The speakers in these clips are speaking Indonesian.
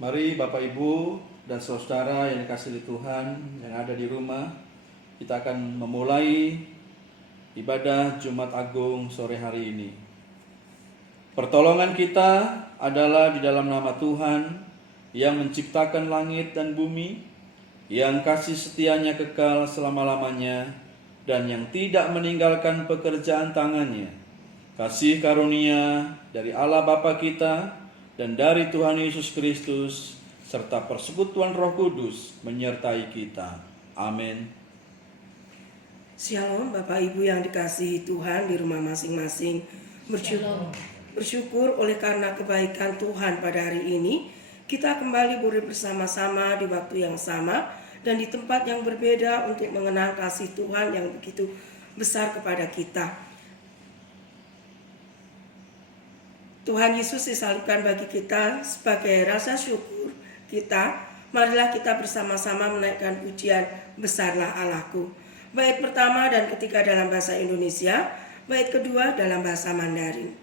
Mari Bapak Ibu dan saudara yang dikasihi Tuhan yang ada di rumah, kita akan memulai ibadah Jumat Agung sore hari ini. Pertolongan kita adalah di dalam nama Tuhan yang menciptakan langit dan bumi, yang kasih setianya kekal selama-lamanya, dan yang tidak meninggalkan pekerjaan tangannya. Kasih karunia dari Allah Bapa kita dan dari Tuhan Yesus Kristus serta persekutuan Roh Kudus menyertai kita. Amin. Shalom Bapak Ibu yang dikasihi Tuhan di rumah masing-masing. Bersyukur oleh karena kebaikan Tuhan pada hari ini, kita kembali boleh bersama-sama di waktu yang sama dan di tempat yang berbeda untuk mengenang kasih Tuhan yang begitu besar kepada kita. Tuhan Yesus disalibkan bagi kita sebagai rasa syukur kita. Marilah kita bersama-sama menaikkan pujian Besarlah Allahku. Bait pertama dan ketiga dalam bahasa Indonesia, bait kedua dalam bahasa Mandarin.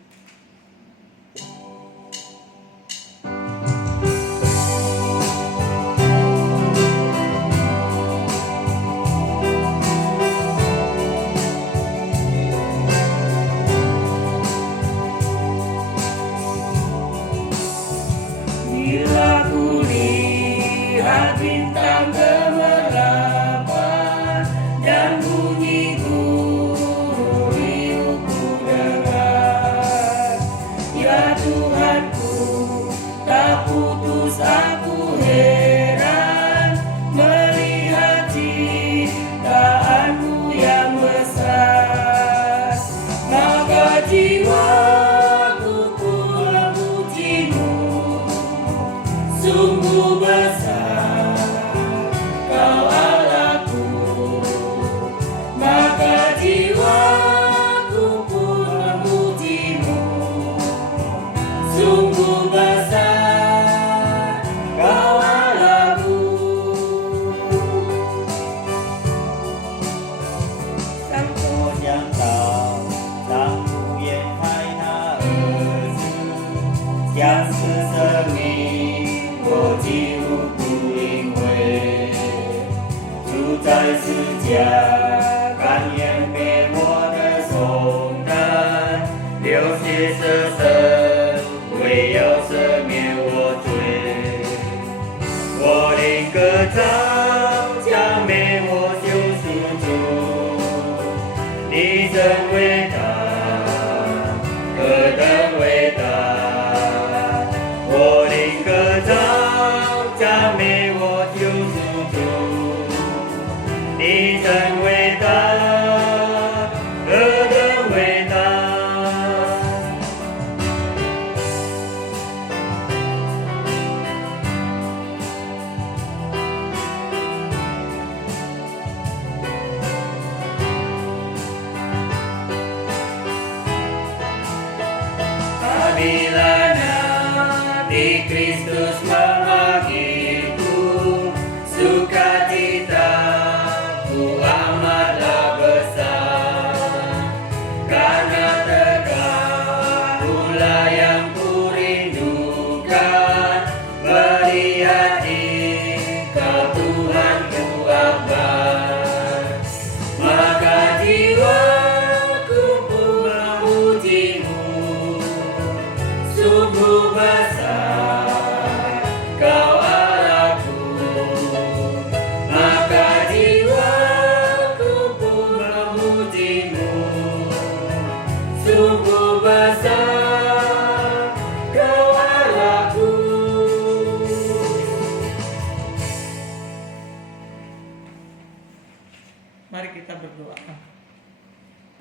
Mari kita berdoa.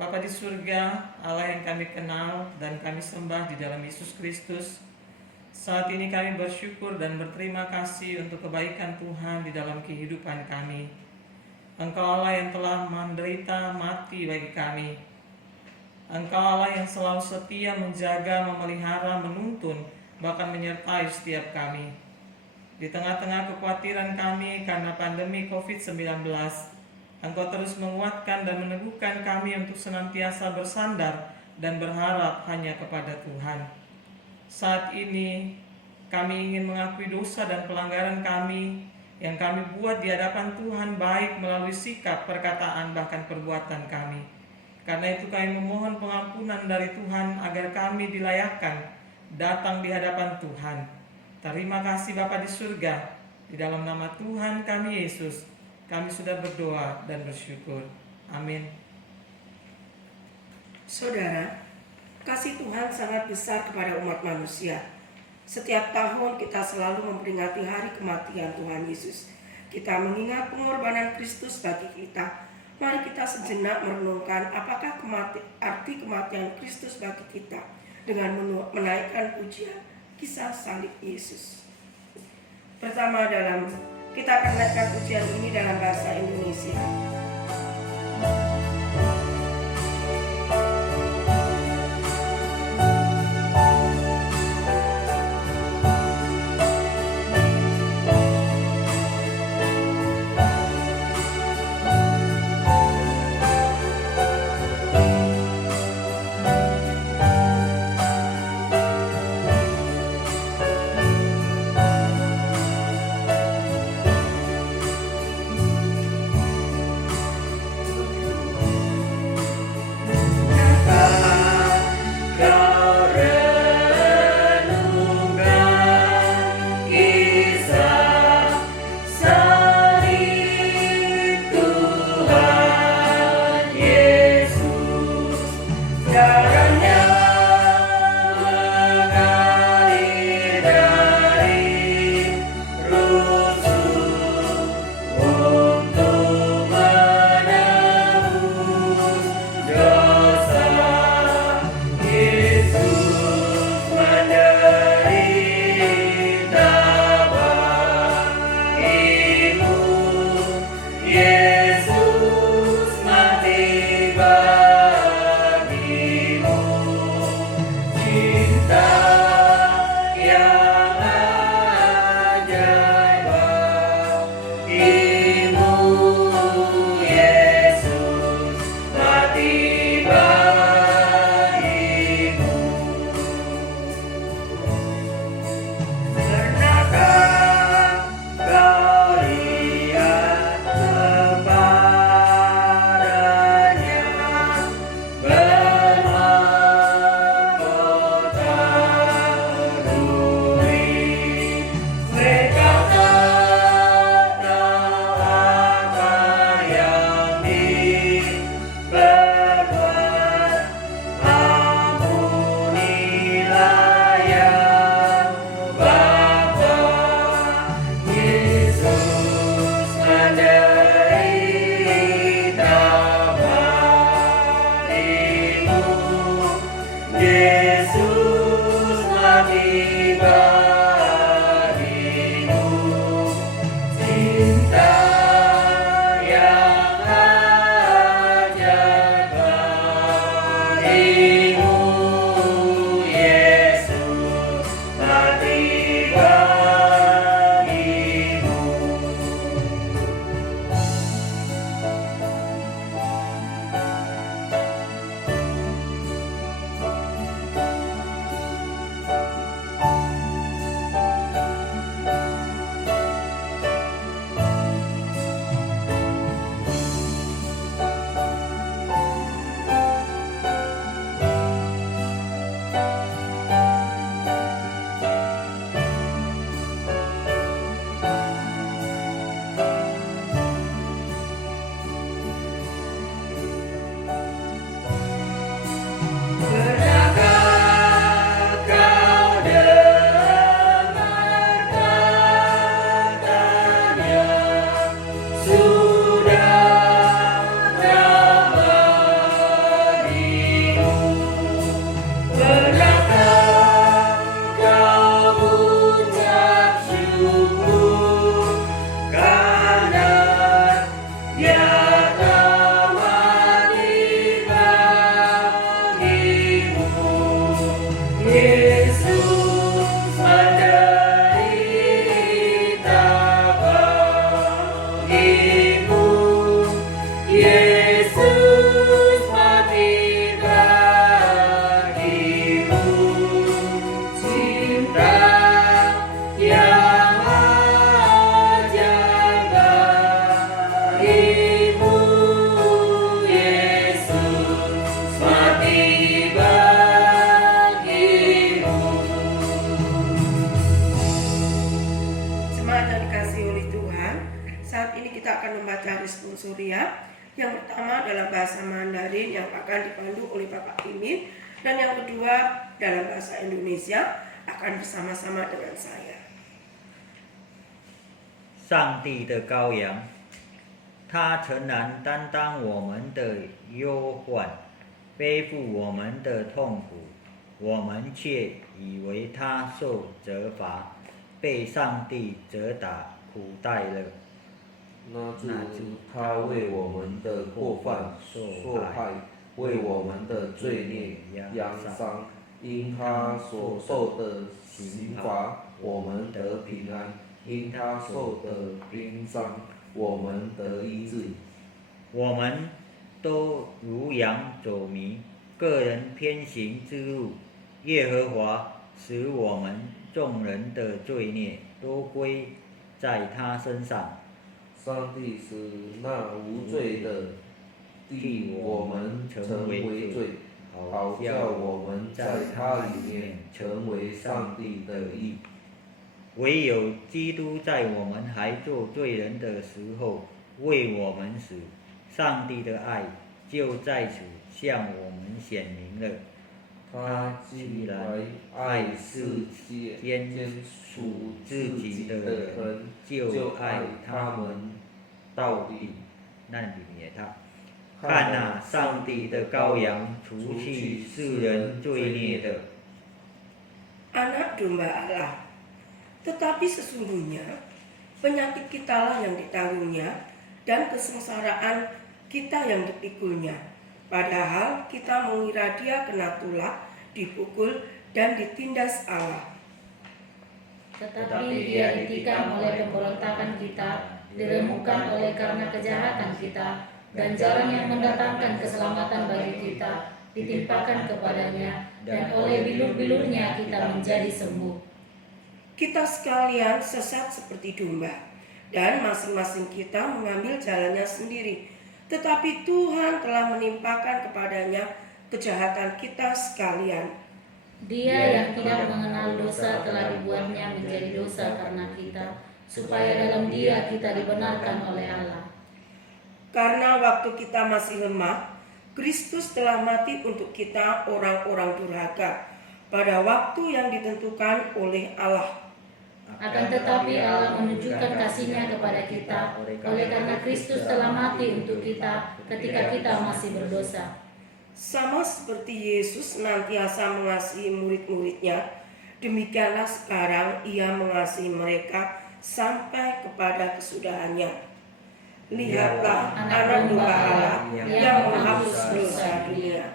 Bapa di surga, Allah yang kami kenal dan kami sembah di dalam Yesus Kristus, saat ini kami bersyukur dan berterima kasih untuk kebaikan Tuhan di dalam kehidupan kami. Engkau Allah yang telah menderita mati bagi kami. Engkau Allah yang selalu setia menjaga, memelihara, menuntun, bahkan menyertai setiap kami. Di tengah-tengah kekhawatiran kami karena pandemi COVID-19, Engkau terus menguatkan dan meneguhkan kami untuk senantiasa bersandar dan berharap hanya kepada Tuhan. Saat ini Kami ingin mengakui dosa dan pelanggaran kami yang kami buat di hadapan Tuhan, baik melalui sikap, perkataan, bahkan perbuatan kami. Karena itu kami memohon pengampunan dari Tuhan agar kami dilayakkan datang di hadapan Tuhan. Terima kasih Bapa di surga. Di dalam nama Tuhan kami Yesus, kami sudah berdoa dan bersyukur. Amin. Saudara, kasih Tuhan sangat besar kepada umat manusia. Setiap tahun kita selalu memperingati hari kematian Tuhan Yesus. Kita mengingat pengorbanan Kristus bagi kita. Mari kita sejenak merenungkan apakah arti kematian Kristus bagi kita dengan menaikkan pujian kisah salib Yesus. Pertama, kita akan naikkan pujian ini dalam bahasa Indonesia. Jemaat yang dikasihi oleh Tuhan, saat ini kita akan membaca responsoria. Yang pertama dalam bahasa Mandarin yang akan dipandu oleh Bapak Imin, dan yang kedua dalam bahasa Indonesia akan bersama-sama dengan saya. 上帝的羔羊，他诚然担当我们的忧患，背负我们的痛苦，我们却以为他受责罚，被上帝责打苦待了。那主他为我们的过犯受害，为我们的罪孽压伤，因他所受的刑罚，我们得平安；因他受的鞭伤，我们得医治。我们都如羊走迷，个人偏行之路。耶和华使我们众人的罪孽都归在他身上。上帝使那无罪的替我们成为罪，好叫我们在他里面成为上帝的义。唯有基督在我们还做罪人的时候为我们死，上帝的爱就在此向我们显明了。他既然爱世间属自己的人，就爱他们到底。那里面他看哪，上帝的羔羊，除去世人罪孽的。 Anak domba Allah. Tetapi sesungguhnya penyakit kitalah yang ditanggungnya dan kesengsaraan kita yang dipikulnya. Padahal kita mengira dia kena tulak, dipukul, dan ditindas Allah. Tetapi dia ditikam oleh pemberontakan kita, diremukkan oleh karena kejahatan kita, dan jalan yang mendatangkan keselamatan bagi kita ditimpakan kepadanya, dan oleh bilur-bilurnya kita menjadi sembuh. Kita sekalian sesat seperti domba, dan masing-masing kita mengambil jalannya sendiri. Tetapi Tuhan telah menimpakan kepadanya kejahatan kita sekalian. Dia yang tidak mengenal dosa telah dibuatnya menjadi dosa karena kita, supaya dalam dia kita dibenarkan oleh Allah. Karena waktu kita masih lemah, Kristus telah mati untuk kita orang-orang durhaka pada waktu yang ditentukan oleh Allah. Akan tetapi Allah menunjukkan kasih-Nya kepada kita oleh karena Kristus telah mati untuk kita ketika kita masih berdosa. Sama seperti Yesus senantiasa mengasihi murid-muridnya, demikianlah sekarang Ia mengasihi mereka sampai kepada kesudahannya. Lihatlah anak domba Allah yang menghapus dosa dunia.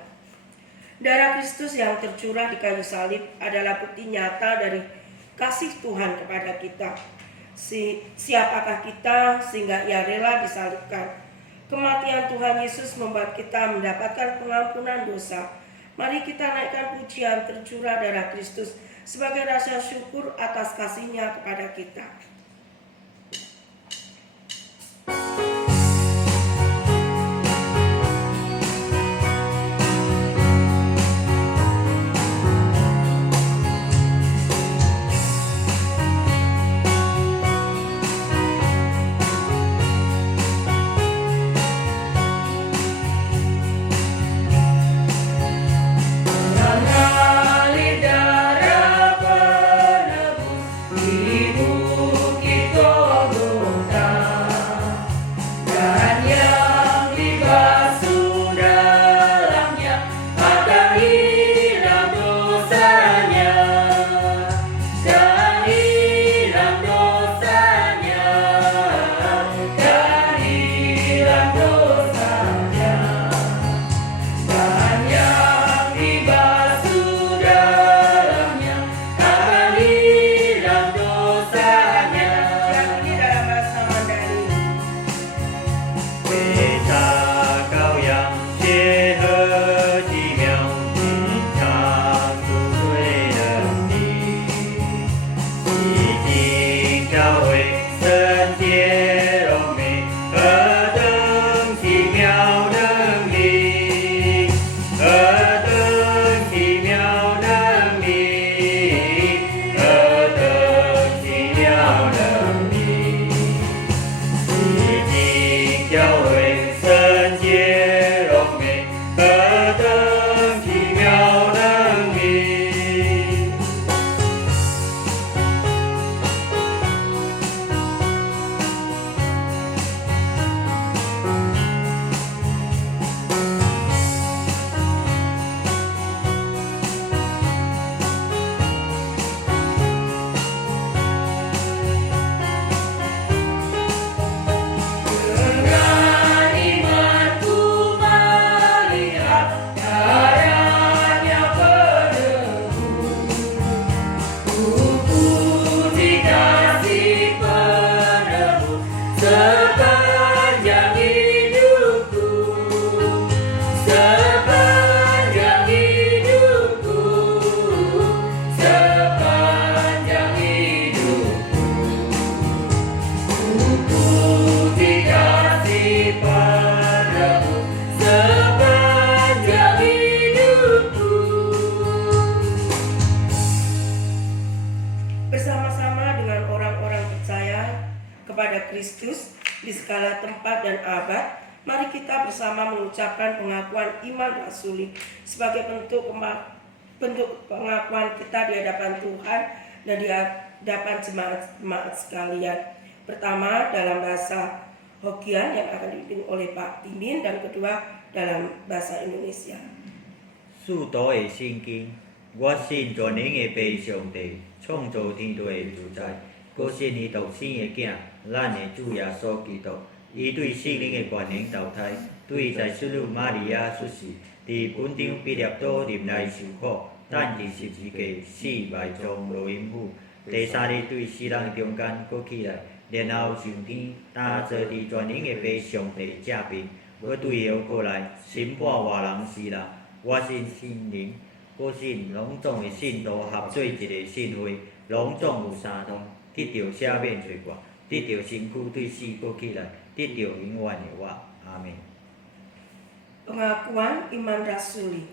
Darah Kristus yang tercurah di kayu salib adalah bukti nyata dari kasih Tuhan kepada kita. Siapakah kita sehingga Ia rela disalibkan? Kematian Tuhan Yesus membuat kita mendapatkan pengampunan dosa. Mari kita naikkan pujian tercurah darah Kristus sebagai rasa syukur atas kasih-Nya kepada kita. Mengalir darah penebus, Ibu kepada Kristus di segala tempat dan abad, mari kita bersama mengucapkan pengakuan iman rasuli sebagai bentuk pengakuan kita di hadapan Tuhan dan di hadapan jemaat sekalian. Pertama dalam bahasa Hokkien yang akan dipimpin oleh Pak Timin, dan kedua dalam bahasa Indonesia. 属道的圣经，我信全能的爸上帝，创造天地的主宰，搁信伊独生的囝，咱的主耶稣基督。伊对圣灵的权能投胎，对在出入玛利亚出世，伫本场毕业岛林内受苦，等伫十字架死埋葬落阴府。第三日对死人中间搁起来，然后上天，担坐伫全能的爸上帝正边，要对后过来审判活人死人。我信圣灵，搁信拢总的信徒合做一个信会，拢总有三通，得到赦免罪过，得到身躯对死搁起来，得到永远的活。阿门。 Pengakuan iman rasuli.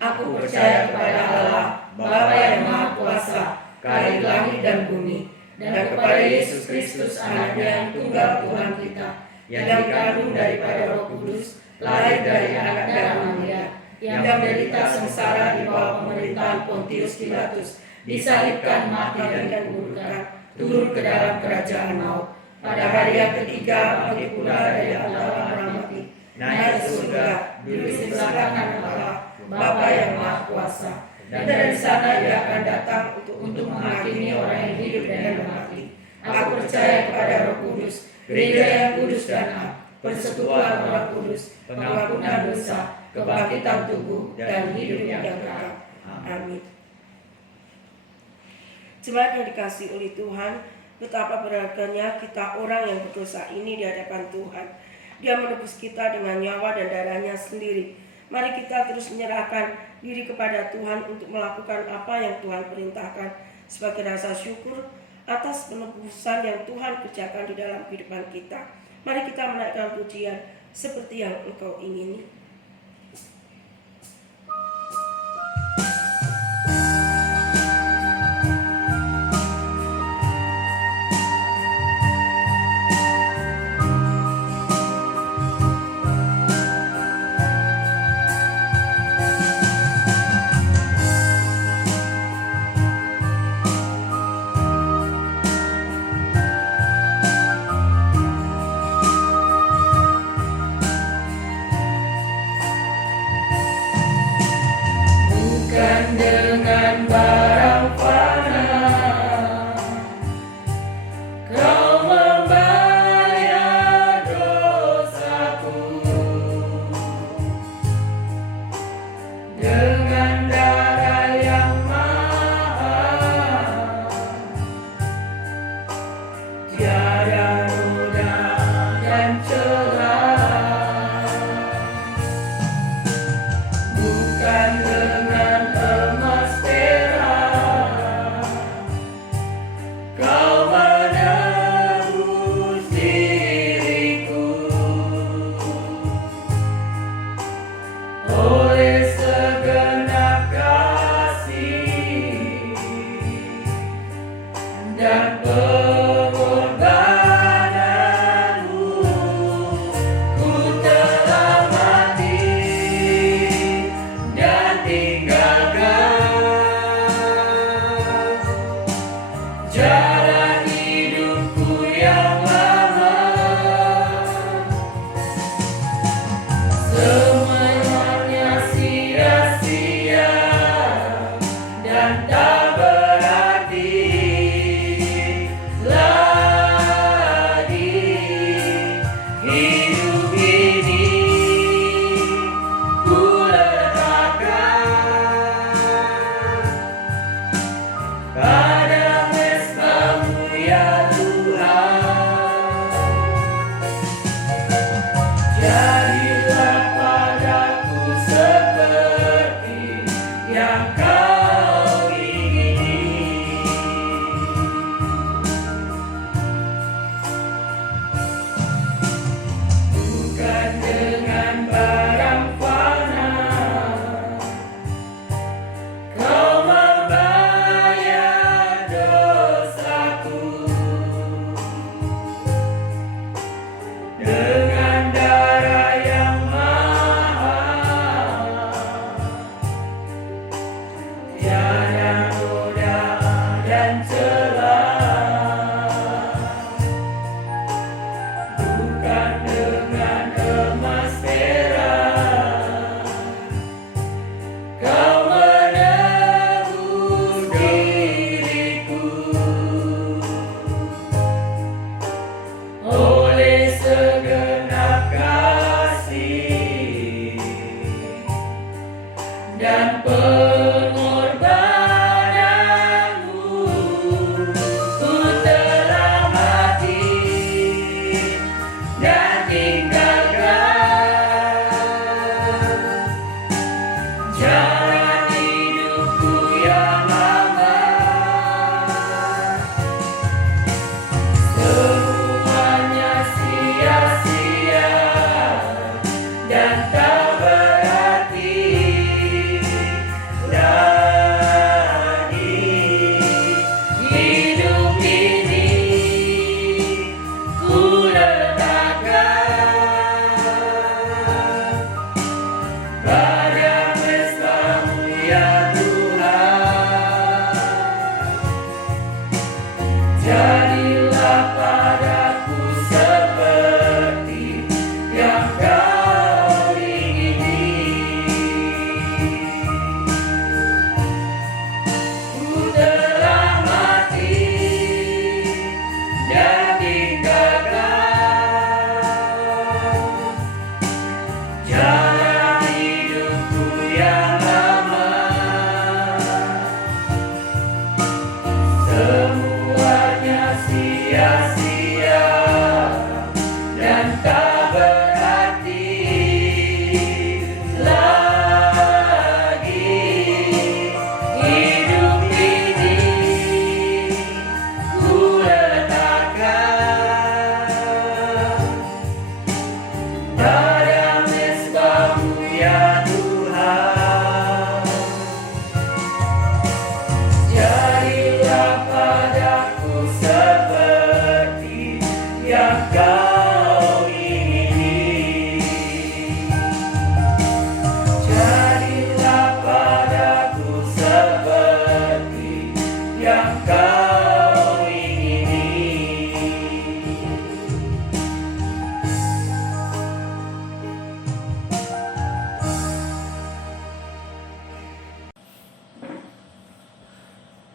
Aku percaya kepada Allah, Bapa yang Maha Kuasa, Kali langit dan bumi, dan kepada Yesus Kristus Anaknya yang tunggal Tuhan kita, yang dikandung daripada Roh Kudus, lahir dari anak darah Maria, yang menderita sengsara di bawah pemerintahan Pontius Pilatus, disalibkan, mati dan dikuburkan, turun ke dalam kerajaan maut. Pada hari yang ketiga bangkit pula dari antara orang mati, naik ke surga, duduk di sebelah kanan Allah, Bapa yang Maha Kuasa. Dan dari sana Ia akan datang untuk menghakimi orang yang hidup dan yang mati. Aku percaya kepada Roh Kudus, gereja yang kudus dan am, persekutuan Roh Kudus, pengampunan dosa, kebangkitan tubuh, dan hidup yang kekal. Amin. Jemaat yang dikasihi oleh Tuhan, betapa berharganya kita orang yang berdosa ini di hadapan Tuhan. Dia menebus kita dengan nyawa dan darahnya sendiri. Mari kita terus menyerahkan diri kepada Tuhan untuk melakukan apa yang Tuhan perintahkan sebagai rasa syukur atas penebusan yang Tuhan kerjakan di dalam kehidupan kita. Mari kita menaikkan pujian seperti yang Engkau ingini.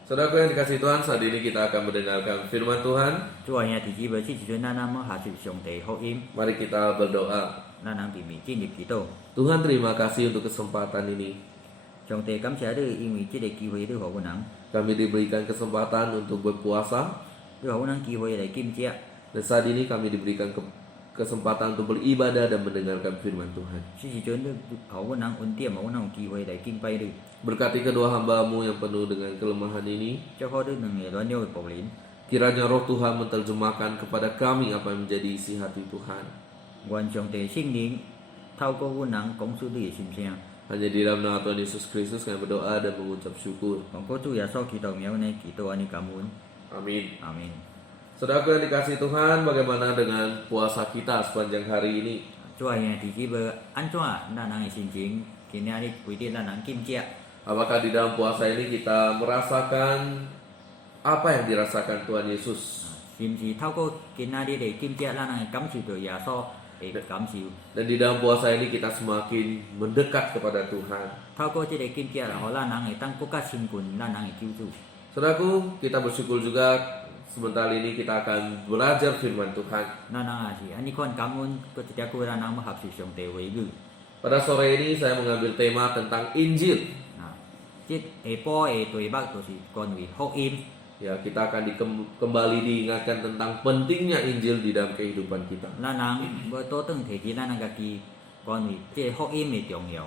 Saudaraku yang dikasihi Tuhan, saat ini kita akan mendengarkan firman Tuhan. 主啊，兄弟姊妹，此时阵咱那么下接上帝福音， Mari kita berdoa. 咱人伫面进入祈祷。 Tuhan, terima kasih untuk kesempatan ini. 上帝感谢你，因为这个机会你互阮人， Kami diberikan kesempatan untuk berpuasa. 你互阮人机会来禁食。 Dan saat ini kami diberikan kesempatan untuk beribadah dan mendengarkan firman Tuhan. 此时阵你互阮人恩典，互阮人有机会来敬拜你。 Berkati kedua hamba-Mu yang penuh dengan kelemahan ini. 祝福你两个软弱的仆人， Kiranya roh Tuhan menerjemahkan kepada kami apa yang menjadi isi hati Tuhan. 愿上帝圣灵透过阮人讲出你的心声。 Hanya di dalam nama Tuhan Yesus Kristus kami berdoa dan mengucap syukur. 奉靠主耶稣基督名呢，祈祷安尼感恩， Amin. 阿门。 Saudaraku yang dikasihi Tuhan, bagaimana dengan puasa kita sepanjang hari ini? 主啊，兄弟姊妹，安怎咱人的心情？今仔日规日咱人禁食。 Apakah di dalam puasa ini kita merasakan apa yang dirasakan Tuhan Yesus? 是毋是透过今仔日的禁食，咱人会感受到耶稣的感受？ Dan di dalam puasa ini kita semakin mendekat kepada Tuhan. 透过这个禁食，互咱人会当更加亲近咱人的救主。 Saudaraku, kita bersyukur juga sebentar ini kita akan belajar firman Tuhan. 咱人也是安尼款感恩，搁一条过咱人要学习上帝的话语。 Pada sore ini saya mengambil tema tentang Injil. 啊，这下晡的题目就是关于福音。 Ya, kita akan kembali diingatkan tentang pentingnya Injil di dalam kehidupan kita. 咱人要倒转提起咱人家己关于这福音的重要。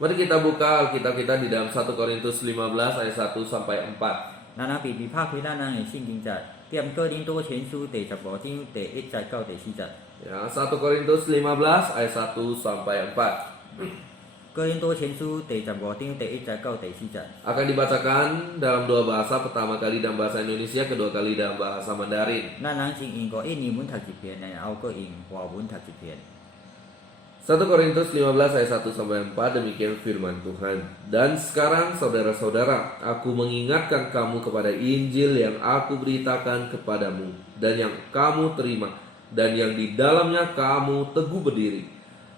Mari kita buka Alkitab kita di dalam 1 Korintus 15 ayat 1 sampai 4. 咱人比拍开咱人的圣经节，踮哥林多前书第15章第1节到第4节。 Ya, 1 Korintus 15 ayat 1 sampai 4. 哥林多前书第15章第1节到第4節。 Akan dibacakan dalam dua bahasa, pertama kali dalam bahasa Indonesia, kedua kali dalam bahasa Mandarin. 咱人先用個印尼文讀一遍，然後個用華文讀一遍。 1 Korintus 15 ayat 1 sampai 4, demikian firman Tuhan. Dan sekarang saudara-saudara, aku mengingatkan kamu kepada Injil yang aku beritakan kepadamu dan yang kamu terima dan yang di dalamnya kamu teguh berdiri.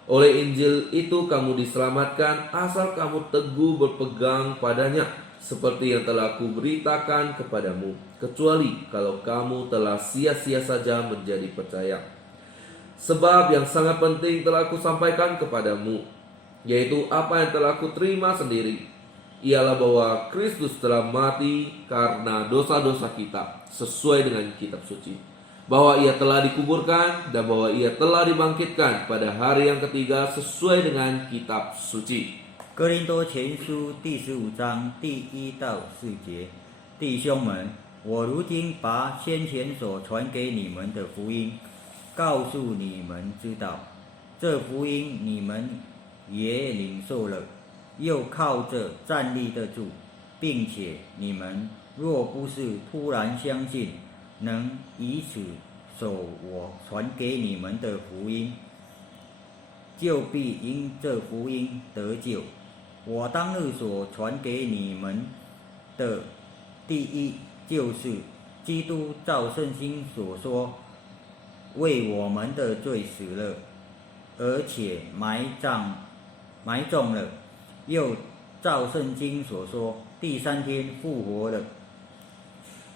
Oleh Injil itu kamu diselamatkan asal kamu teguh berpegang padanya seperti yang telah aku beritakan kepadamu, kecuali kalau kamu telah sia-sia saja menjadi percaya. Sebab yang sangat penting telah aku sampaikan kepadamu, yaitu apa yang telah aku terima sendiri, ialah bahwa Kristus telah mati karena dosa-dosa kita sesuai dengan kitab suci, bahwa ia telah dikuburkan dan bahwa ia telah dibangkitkan pada hari yang ketiga sesuai dengan kitab suci. 哥林多前书第15章第1到4节，弟兄们，我如今把先前所传给你们的福音告诉你们知道，这福音你们也领受了，又靠着站立得住，并且你们若不是突然相信，能以此守我传给你们的福音，就必因这福音得救。我当日所传给你们的第一，就是基督照圣经所说，为我们的罪死了，而且埋葬了，又照圣经所说，第3天复活了。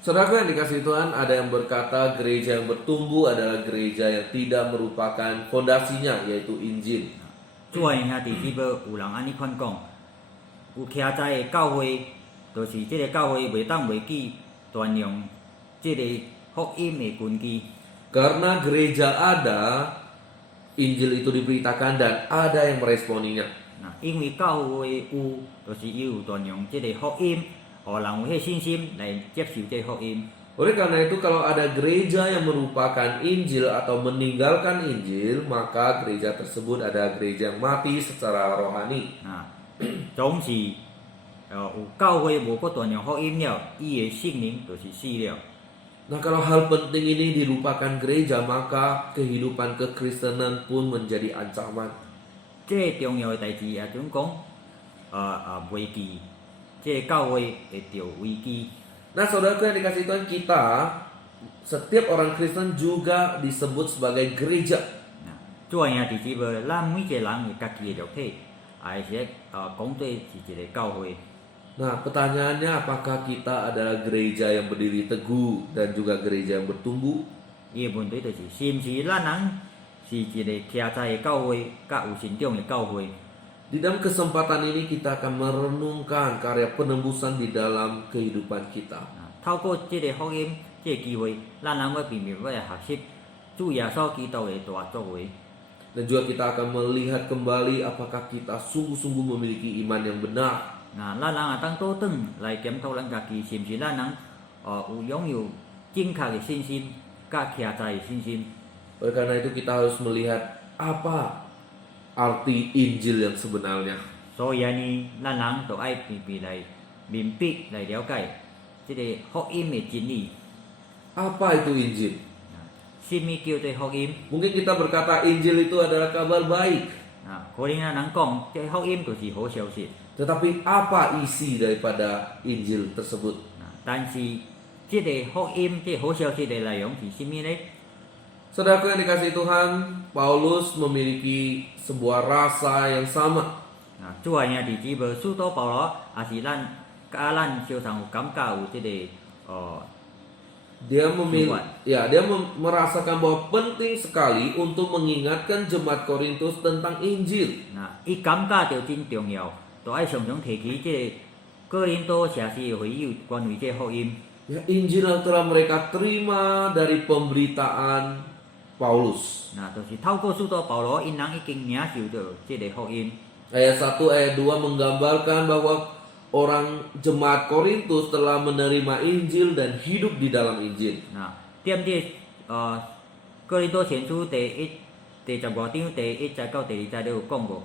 Saudaraku yang dikasihi Tuhan, ada yang berkata gereja yang bertumbuh adalah gereja yang tidak merupakan fondasinya, yaitu Injil. 主的兄弟姊妹，有人安尼款讲，有徛在的教会，就是这个教会袂当袂记传扬这个福音的根基。 Karena gereja ada, Injil itu diberitakan dan ada yang meresponinya. 那因为教会有，就是伊有传扬这个福音，互人有迄信心来接受这福音。 Oleh karena itu kalau ada gereja yang merupakan Injil atau meninggalkan Injil, maka gereja tersebut ada gereja yang mati secara rohani. 啊，总是有教会无搁传扬福音了，伊的性灵就是死了。 Nah, kalau hal penting ini dilupakan gereja, maka kehidupan kekristenan pun menjadi ancaman. 这重要的代志也准讲，危机，这教会会着危机。 Nah, saudaraku yang dikasihi Tuhan, kita setiap orang Kristen juga disebut sebagai gereja. 做兄弟姊妹，咱每一个人有家己的肉体，也是讲做是一个教会。Nah, pertanyaannya apakah kita adalah gereja yang berdiri teguh dan juga gereja yang bertumbuh? 伊个问题就是是毋是咱人是一个徛在的教会，甲有成长的教会。 Di dalam kesempatan ini kita akan merenungkan karya penembusan di dalam kehidupan kita. 透过即个福音，即个机会，咱人要避免要来学习主耶稣基督的大作为。 Dan juga kita akan melihat kembali apakah kita sungguh-sungguh memiliki iman yang benar. 咱人也当倒转来检讨咱家己，是毋是咱人有拥有正确的信心，甲徛在的信心。 Oleh karena itu kita harus melihat apa arti Injil yang sebenarnya. 所以安尼，咱人就爱慢慢来明白来了解即个福音的真理。 Apa itu Injil? 什么叫做福音？ Mungkin kita berkata Injil itu adalah kabar baik. 可能咱人讲，即福音就是好消息。 Tetapi apa isi daripada Injil tersebut? 但是即个福音，即好消息的内容是什么呢？ Saudaraku yang dikasihi Tuhan, Paulus memiliki sebuah rasa yang sama. 主要兄弟姊妹，使徒保罗也是咱甲咱相同有感觉有即个Dia merasakan bahwa penting sekali untuk mengingatkan jemaat Korintus tentang Injil. 伊感觉到真重要，就爱常常提起即个哥林多城市的会友关于即福音。 Ya, Injil yang telah mereka terima dari pemberitaan Paulus. 就是透过使徒保罗，因人已经领受到即个福音。 Ayat 1, ayat 2 menggambarkan bahwa orang jemaat Korintus telah menerima Injil dan hidup di dalam Injil. 踮即哥林多前书第15章第1节到第2节都有讲过，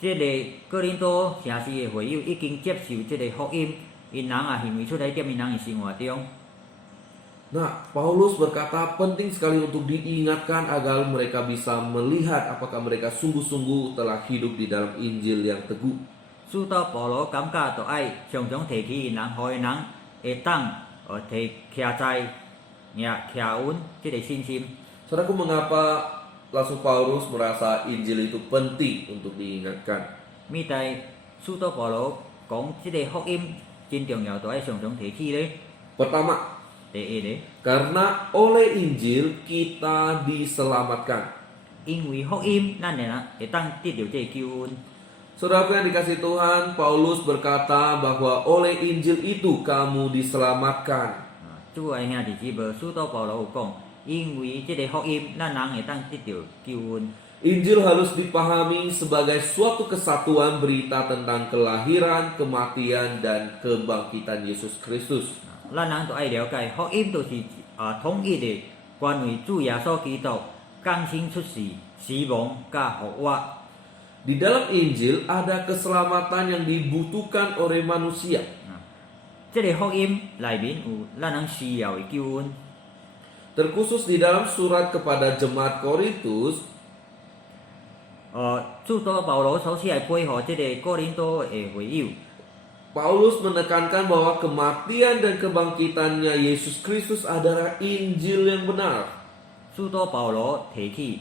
即个哥林多城市的会友已经接受即个福音，因人也行为出来踮因人的生活中。 Nah, Paulus berkata penting sekali untuk diingatkan agar mereka bisa melihat apakah mereka sungguh-sungguh telah hidup di dalam Injil yang teguh. 使徒保罗感觉就爱常常提起因人，互因人会当提徛在徛稳即个信心。 Saudaraku, mengapa Rasul Paulus merasa Injil itu penting untuk diingatkan? 咪在使徒保罗讲即个福音真重要，就爱常常提起咧。 Pertama, 第一咧， karena oleh Injil kita diselamatkan. 因为福音，咱人会当得到即个救恩。 Saudaraku yang dikasihi Tuhan, Paulus berkata bahwa oleh Injil itu kamu diselamatkan. 主爱兄弟姊妹，使徒保罗有讲，因为即个福音，咱人会当得到救恩。 Injil harus dipahami sebagai suatu kesatuan berita tentang kelahiran, kematian, dan kebangkitan Yesus Kristus. 咱人就爱了解，福音就是统一的关于主耶稣基督降生出世、死亡甲复活。 Di dalam Injil ada keselamatan yang dibutuhkan oleh manusia. 即个福音内面有咱人需要的救恩。 Terkhusus di dalam surat kepada jemaat Korintus, 使徒保罗所写配合即个哥林多的会友， Paulus menekankan bahwa kematian dan kebangkitannya Yesus Kristus adalah Injil yang benar. 使徒保罗提起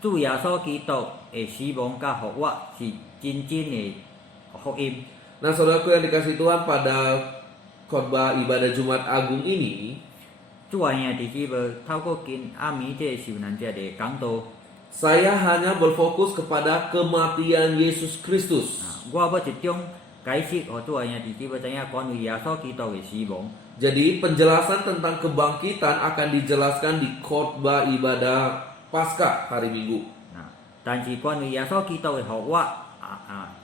主耶稣基督的死亡甲复活是真正的福音。 Nah, saudaraku yang dikasihi Tuhan, pada khotbah ibadah Jumat Agung ini, 主啊兄弟姊妹，透过今暗暝即个受难者的讲道， saya hanya berfokus kepada kematian Yesus Kristus. 我要一种解释，互主啊兄弟姊妹知影关于耶稣基督的死亡。 Jadi penjelasan tentang kebangkitan akan dijelaskan di khotbah ibadah Paskah hari Minggu. 但是关于耶稣基督的复活，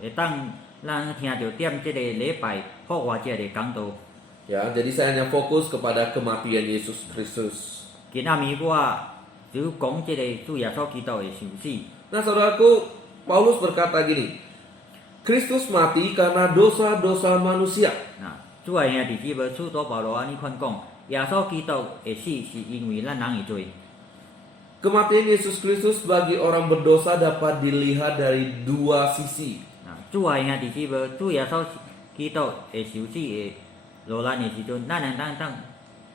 会当咱听到踮即个礼拜复活节的讲道。 Ya, jadi saya hanya fokus kepada kematian Yesus Kristus. 今暗暝我只讲即个主耶稣基督的受死。 Nah, saudaraku, Paulus berkata gini, Kristus mati karena dosa-dosa manusia. 主啊兄弟姊妹，使徒保罗安尼款讲，耶稣基督的死是因为咱人的罪。 Kematian Yesus Kristus bagi orang berdosa dapat dilihat dari dua sisi. 主啊兄弟姊妹，主耶稣基督的受死的落难的时阵，咱能当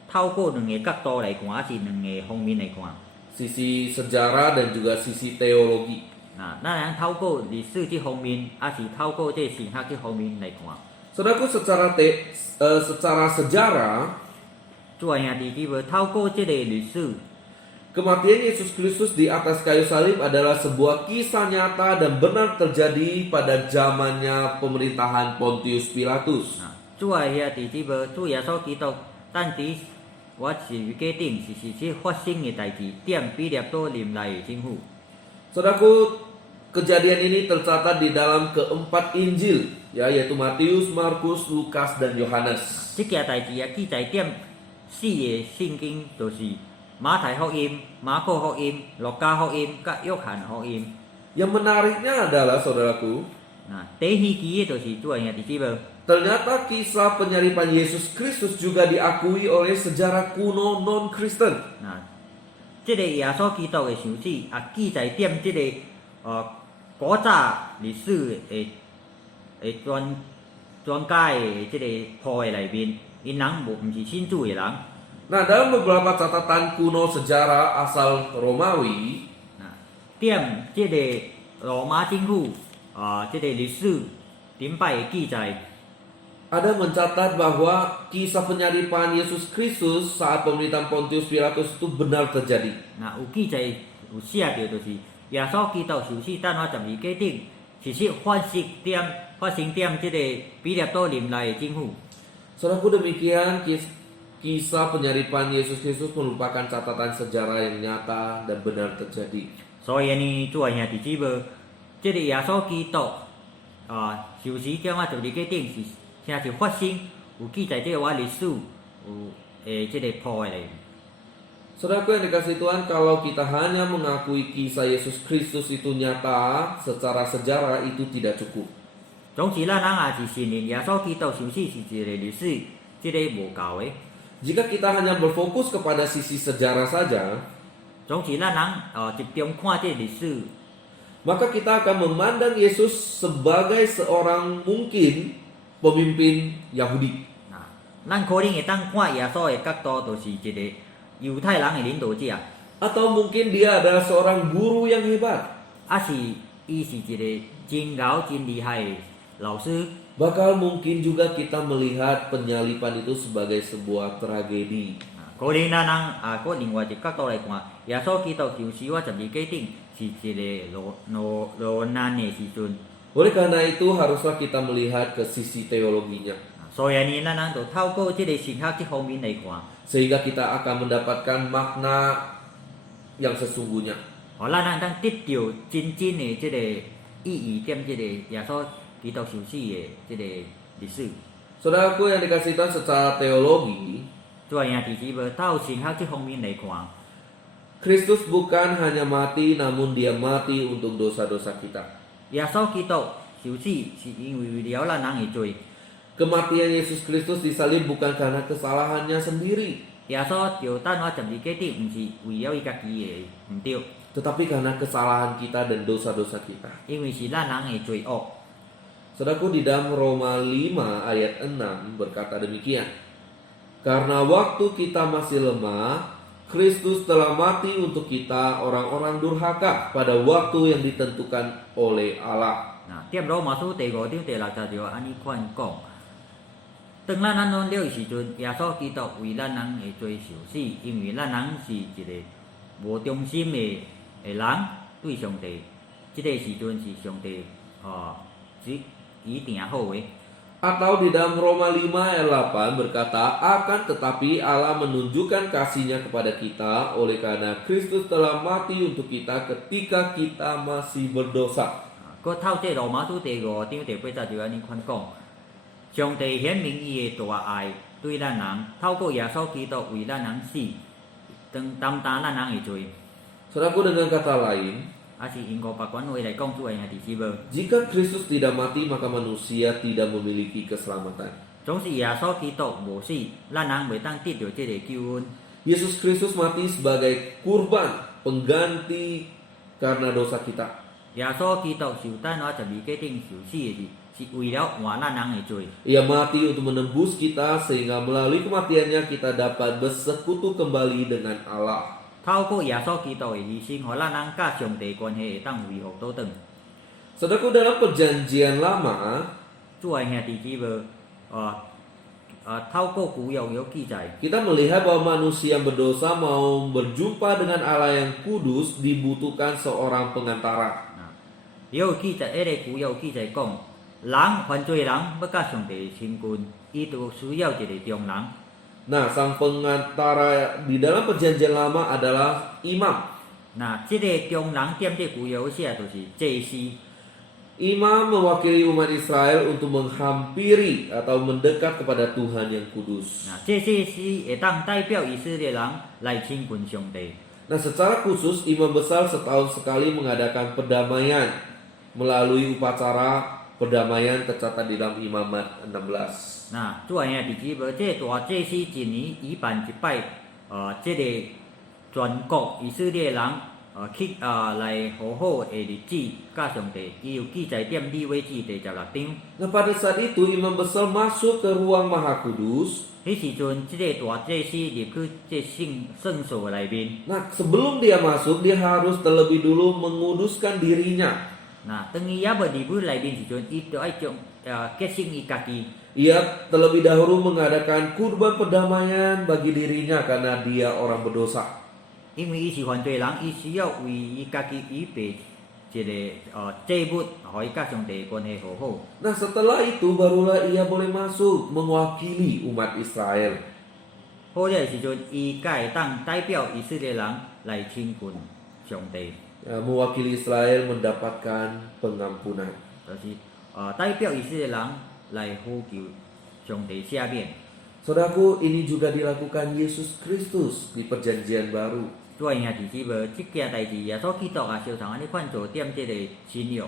透过两个角度来看，还是两个方面来看。 Sisi sejarah dan juga sisi teologi. 咱能透过历史这方面，还是透过这神学这方面来看。Saudaraku, secara sejarah 主兄弟姊妹，透过这个历史， kematian Yesus Kristus di atas kayu salib adalah sebuah kisah nyata dan benar terjadi pada zamannya pemerintahan Pontius Pilatus. 主兄弟姊妹，主耶稣基督，但伫我是假定是实际发生的代志，点比列多林来的政府。 Saudaraku, kejadian ini tercatat di dalam keempat Injil, yaitu Matius, Markus, Lukas, dan Yohanes. 这件代志也记载点四个圣经，就是马太福音、马可福音、路加福音、甲约翰福音。 Yang menariknya adalah, saudaraku, 那第一期的就是主兄弟姊妹， ternyata kisah penyaliban Yesus Kristus juga diakui oleh sejarah kuno non-Kristen. 那这个耶稣基督的受死也记载点这个古早历史的专家的这个谱的内面，因人无毋是信主的人。 Nah, dalam beberapa catatan kuno sejarah asal Romawi, 那点这个罗马政府这个历史顶摆的记载。 ada mencatat bahwa kisah penyaliban Yesus Kristus saat pemerintahan Pontius Pilatus itu benar terjadi. 那有记载有写着，就是耶稣基督受死等我12假顶，是实发生点这个比列多林来的政府。 Saudaraku, demikian kisah penyaliban Yesus Kristus merupakan catatan sejarah yang nyata dan benar terjadi. 所以呢，主的兄弟姊妹，这个耶稣基督受死点我12假顶是真是发生，有记载这个我历史有这个谱的内面。 Saudaraku yang dikasihi Tuhan, kalau kita hanya mengakui kisah Yesus Kristus itu nyata secara sejarah itu tidak cukup. 总之，咱人也是承认耶稣基督受死是一个历史，这个无够的。 Jika kita hanya berfokus kepada sisi sejarah saja, 总之，咱人集中看这个历史， maka kita akan memandang Yesus sebagai seorang mungkin pemimpin Yahudi. 咱可能会当看耶稣的角度，就是一个犹太人的领导者， Atau mungkin dia adalah seorang guru yang hebat. 是伊是一个真牛真厉害的老师。 Bakal mungkin juga kita melihat penyaliban itu sebagai sebuah tragedi. 可能咱人搁另外一个角度来看，耶稣基督受死我12假顶是一个落难的时阵。 Oleh karena itu haruslah kita melihat ke sisi teologinya. 所以呢，咱人就透过这个神学这方面来看， Sehingga kita akan mendapatkan makna yang sesungguhnya. 咱人当得到真正的这个意义，点这个耶稣基督受死的这个历史。 Saudaraku yang dikasihi Tuhan, secara teologi, 主兄弟姊妹，透神学这方面来看， Kristus bukan hanya mati, namun dia mati untuk dosa-dosa kita. 耶稣基督受死是因为为了咱人的罪。 Kematian Yesus Kristus disalib bukan karena kesalahannya sendiri, 耶稣就等我12假顶，毋是为了伊家己的毋对， tetapi karena kesalahan kita dan dosa-dosa kita. 因为是咱人的罪恶。 Saudaraku, di dalam Roma 5 ayat 6 berkata demikian. Karena waktu kita masih lemah, Kristus telah mati untuk kita orang-orang durhaka pada waktu yang ditentukan oleh Allah. 点罗马书第5章第60条安尼款讲。 当咱软弱的时阵，耶稣基督为咱人的罪受死，因为咱人是一个无忠心的人对上帝。这个时阵是上帝指定好的。 Atau di dalam Roma 5 ayat 8 berkata, akan tetapi Allah menunjukkan kasih-Nya kepada kita oleh karena Kristus telah mati untuk kita ketika kita masih berdosa. 佮透这罗马书第5章第8节就安尼款讲。 上帝显明伊的大爱对咱人，透过耶稣基督为咱人死，担当咱人的罪。 Saudaraku, dengan kata lain, 是用500款话来讲，主的兄弟姊妹， jika Kristus tidak mati maka manusia tidak memiliki keselamatan. 总是耶稣基督无死，咱人袂当得到这个救恩。 Yesus Kristus mati sebagai kurban pengganti karena dosa kita. 耶稣基督受等我12假顶受死的是为了换咱人的罪。 Ia mati untuk menembus kita sehingga melalui kematiannya kita dapat bersekutu kembali dengan Allah. 透过耶稣基督的牺牲，互咱人甲上帝关系会当恢复倒转。 Saudaraku, dalam perjanjian lama, 主的兄弟姊妹，透过古有记载， kita melihat bahwa manusia yang berdosa mau berjumpa dengan Allah yang kudus dibutuhkan seorang pengantara. 也有记载，迄个古有记载讲，人犯罪人要甲上帝亲近，伊就需要一个中人。 Nah, sang pengantara di dalam perjanjian lama adalah imam. 那这个中人踮这古有写就是祭司。 Imam mewakili umat Israel untuk menghampiri atau mendekat kepada Tuhan yang kudus. 那这祭司会当代表以色列人来亲近上帝。 Nah, secara khusus imam besar setahun sekali mengadakan perdamaian melalui upacara perdamaian tercatat di dalam Imamat 16. 那主要兄弟姊妹，这大祭司一年伊办一摆，这个全国以色列人去来好好的日子，甲上帝，伊有记载踮利未记第16章。 Nah, pada saat itu imam besar masuk ke ruang Maha Kudus. 迄时阵，这个大祭司入去这圣所内面。 Nah, sebelum dia masuk, dia harus terlebih dulu menguduskan dirinya. 那当伊还未入去内面时阵，伊就爱将洁净伊家己。 Ia terlebih dahulu mengadakan kurban perdamaian bagi dirinya karena dia orang berdosa. 因为伊是犯罪人，伊需要为伊家己预备一个祭物，互伊甲上帝关系好好。 Nah, setelah itu barulah ia boleh masuk mewakili umat Israel. 好了时阵，伊才会当代表以色列人来亲近上帝， Mewakili Israel mendapatkan pengampunan. 就是代表以色列人来呼求上帝赦免。 Saudaraku, ini juga dilakukan Yesus Kristus di perjanjian baru. 主要兄弟姊妹，即件代志耶稣基督也常常安尼款做踮即个新约。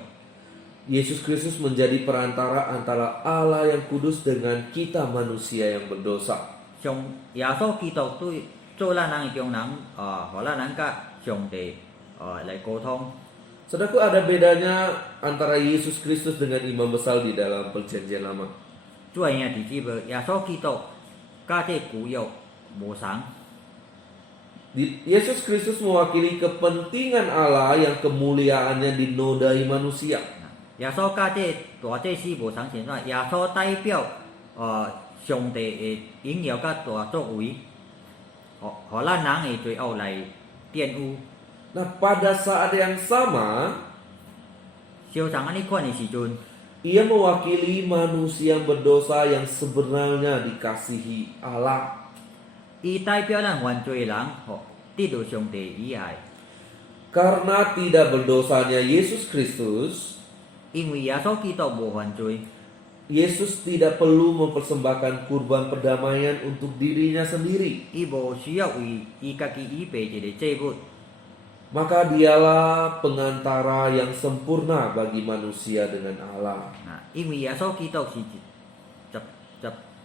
Yesus Kristus menjadi perantara antara Allah yang kudus dengan kita manusia yang berdosa. 上耶稣基督对做咱人的中人，互咱人甲上帝来沟通。 Saudaraku, ada bedanya antara Yesus Kristus dengan imam besar di dalam perjanjian lama. 主要兄弟姊妹，耶稣基督甲这旧约无同。 Yesus Kristus mewakili kepentingan Allah yang kemuliaannya dinodai manusia. 耶稣甲这大祭司无同是啥？耶稣代表上帝的荣耀甲大作为，互咱人的罪恶来玷污。 Nah, pada saat yang sama, 常常安尼款的时阵， ia mewakili manusia yang berdosa yang sebenarnya dikasihi Allah. 伊代表咱犯罪人，得到上帝喜爱。 Karena tidak berdosanya Yesus Kristus, 因为耶稣基督无犯罪， Yesus tidak perlu mempersembahkan kurban perdamaian untuk dirinya sendiri. 伊无需要为伊家己预备一个祭物。 Maka dialah pengantara yang sempurna bagi manusia dengan Allah. 因为耶稣基督是十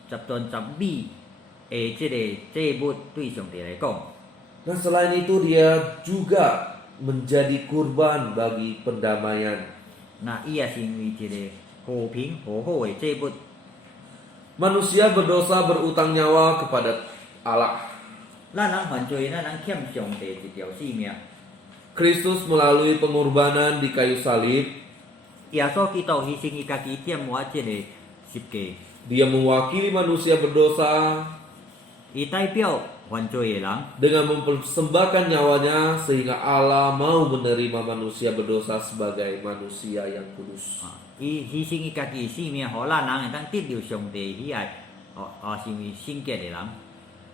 全十美的这个祭物，对上帝来讲。 Nah, selain itu dia juga menjadi kurban bagi pendamaian. 伊也成为一个和平和好的祭物。 Manusia berdosa berutang nyawa kepada Allah. 咱人犯罪，咱人欠上帝一条性命。 Kristus melalui pengorbanan di kayu salib, 耶稣基督牺牲伊家己，点我这个十架。 dia mewakili manusia berdosa 伊代表犯罪的人， dengan mempersembahkan nyawanya sehingga Allah mau menerima manusia berdosa sebagai manusia yang kudus. 伊牺牲伊家己的性命，互咱人会当得到上帝喜爱，成为圣洁的人。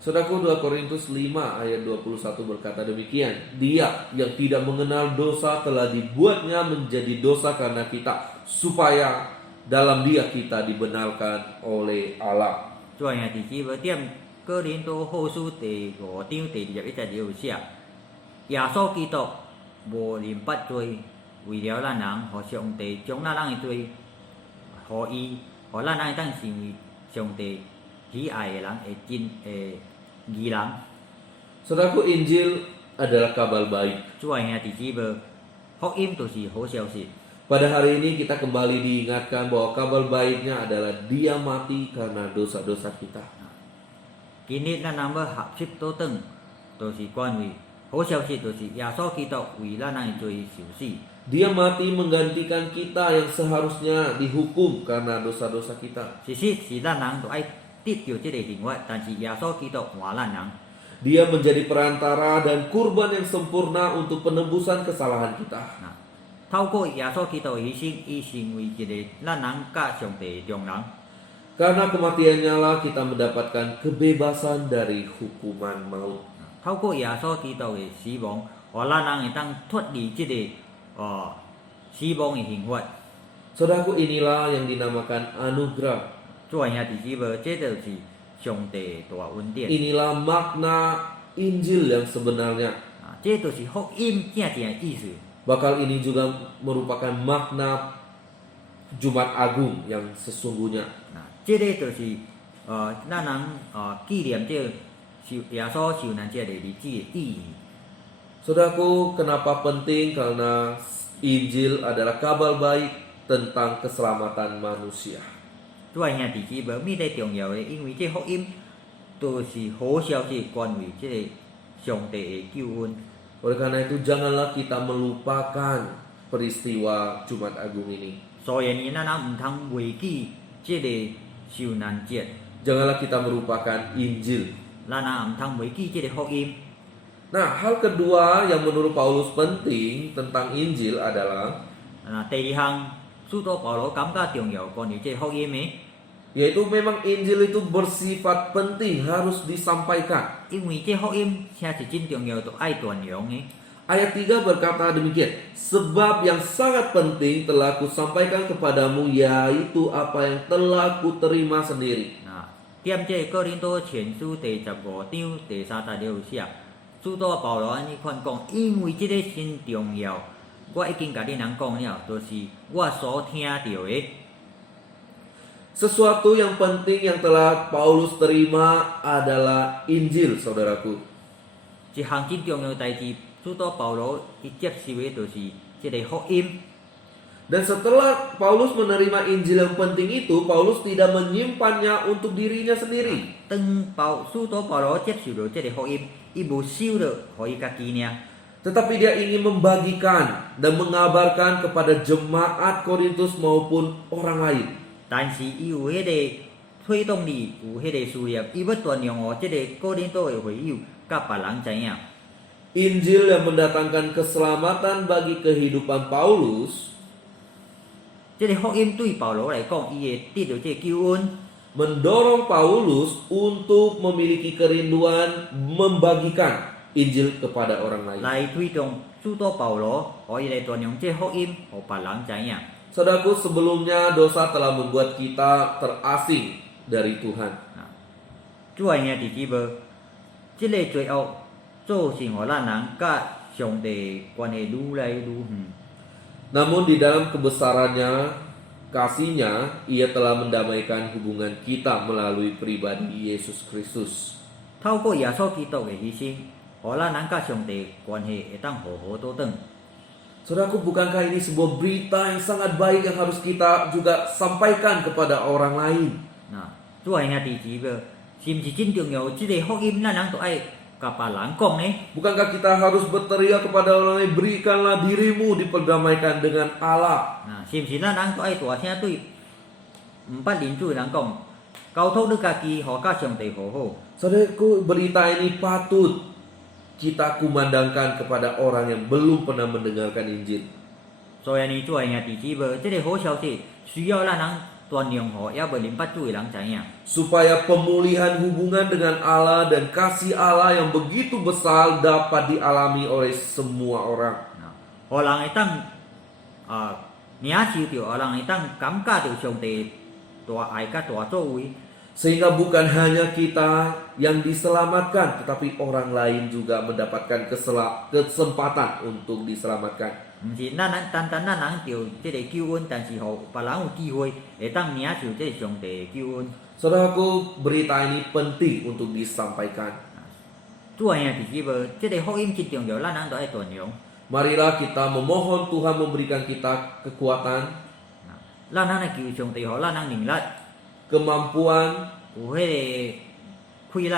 Saudaraku, 2 Korintus 5 ayat 21 berkata demikian. Dia yang tidak mengenal dosa telah dibuatnya menjadi dosa karena kita, supaya dalam dia kita dibenarkan oleh Allah. 主要兄弟姊妹，踮哥林多后书第5章第21节有写，耶稣基督无认捌罪，为了咱人，互上帝将咱人的罪，互咱人会当成为上帝喜爱的人，会真义人。 Saudaraku, Injil adalah kabar baik. 主要兄弟姊妹，福音就是好消息。 Pada hari ini kita kembali diingatkan bahwa kabar baiknya adalah dia mati karena dosa-dosa kita. 今日咱人要学习倒转，就是关于好消息，就是耶稣基督为咱人的罪受死， Dia mati menggantikan kita yang seharusnya dihukum karena dosa-dosa kita. 其实是咱人都爱得到这个刑罚，但是耶稣基督换咱人。 Dia menjadi perantara dan kurban yang sempurna untuk penebusan kesalahan kita. 啊，透过耶稣基督的牺牲，伊成为一个咱人甲上帝的中人。 Karena kematiannya lah kita mendapatkan kebebasan dari hukuman maut. 透过耶稣基督的死亡，互咱人会当脱离这个死亡的刑罚。 Saudaraku, inilah yang dinamakan anugerah. 做兄弟姊妹，这就是上帝的大恩典。 Inilah makna Injil yang sebenarnya. 啊，这就是福音正正的意思。 Bakal ini juga merupakan makna Jumat Agung yang sesungguhnya. 啊，这个就是咱人纪念这耶稣受难这个日子的意义。 Saudaraku, kenapa penting? Karena Injil adalah kabar baik tentang keselamatan manusia. 做兄弟姊妹，咩最重要的？因为这福音都是好消息，关于这个上帝的救恩。 Oleh karena itu, janganlah kita melupakan peristiwa Jumat Agung ini. 所以呢，咱人唔通忘记这个受难节， Janganlah kita melupakan Injil. 咱人唔通忘记这个福音。 Nah, hal kedua yang menurut Paulus penting tentang Injil adalah 第二项，使徒保罗感觉重要关于这福音的， yaitu memang Injil itu bersifat penting, harus disampaikan. 因为这福音才是真重要，都爱传扬的。 Ayat 3 berkata demikian, sebab yang sangat penting telah kusampaikan kepadamu, yaitu apa yang telah kuterima sendiri. 啊，踮这哥林多前书第15章第36有写，使徒保罗安尼款讲，因为这个真重要，我已经甲恁人讲了，就是我所听到的。 Sesuatu yang penting yang telah Paulus terima adalah Injil, saudaraku. 一项真重要的代志，使徒保罗伊接受的就是这个福音。 Dan setelah Paulus menerima Injil yang penting itu, Paulus tidak menyimpannya untuk dirinya sendiri. 当使徒保罗接受了这个福音，伊无收了，互伊家己尔。 Tetapi dia ingin membagikan dan mengabarkan kepada jemaat Korintus maupun orang lain. 但是伊有迄个推动力，有迄个事业，伊要传扬互即个哥林多的会友，甲别人知影。 Injil yang mendatangkan keselamatan bagi kehidupan Paulus 即个福音对保罗来讲，伊会得到这个救恩， mendorong Paulus untuk memiliki kerinduan membagikan Injil kepada orang lain. 来推动使徒保罗，互伊来传扬这福音，互别人知影。 Saudaraku, sebelumnya dosa telah membuat kita terasing dari Tuhan. 主爱兄弟姊妹，即个罪恶造成互咱人甲上帝关系愈来愈远。 Namun di dalam kebesarannya, kasihnya, ia telah mendamaikan hubungan kita melalui pribadi Yesus Kristus. 透过耶稣基督的牺牲，互咱人甲上帝关系会当好好倒转。 Saudaraku, bukankah ini sebuah berita yang sangat baik yang harus kita juga sampaikan kepada orang lain? 那主爱兄弟姊妹，是毋是真重要？即个福音，咱人都爱甲别人讲呢。 Bukankah kita harus berteriak kepada orang lain, berikanlah dirimu diperdamaikan dengan Allah? 啊，是毋是咱人都爱大声对毋捌认主的人讲，交托你家己，互甲上帝和好。 Saudaraku, berita ini patut kita kumandangkan kepada orang yang belum pernah mendengarkan Injil. 所以呢，主爱兄弟姊妹，即个好消息需要咱人传扬互还未认捌主的人知影。 Supaya pemulihan hubungan dengan Allah dan kasih Allah yang begitu besar dapat dialami oleh semua orang. 互人会当领受着，互人会当感觉着上帝大爱甲大作为。 Sehingga bukan hanya kita yang diselamatkan, tetapi orang lain juga mendapatkan kesempatan untuk diselamatkan. 毋是咱人单单咱人着即个救恩，但是互别人有机会会当领受即个上帝的救恩。 Saudaraku, berita ini penting untuk disampaikan. 主爱兄弟姊妹，即个福音真重要，咱人都爱传扬。 Marilah kita memohon Tuhan memberikan kita kekuatan, 咱人来求上帝，互咱人能力， kemampuan, 有迄个气力，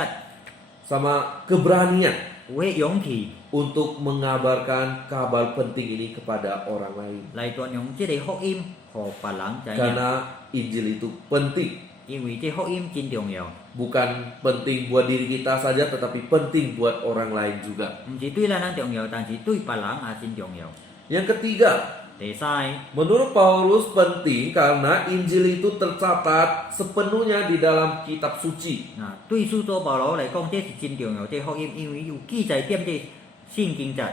sama keberanian 有迄勇气 untuk mengabarkan kabar penting ini kepada orang lain. 来传扬即个福音，互别人知影。 Karena Injil itu penting, 因为这福音真重要， bukan penting buat diri kita saja, tetapi penting buat orang lain juga. 毋是对咱人重要，但是对别人也真重要。 Yang ketiga, 第三， menurut Paulus penting karena Injil itu tercatat sepenuhnya di dalam kitab suci. 那对使徒保罗来讲，这是真重要。这福音因为有记载踮这圣经节。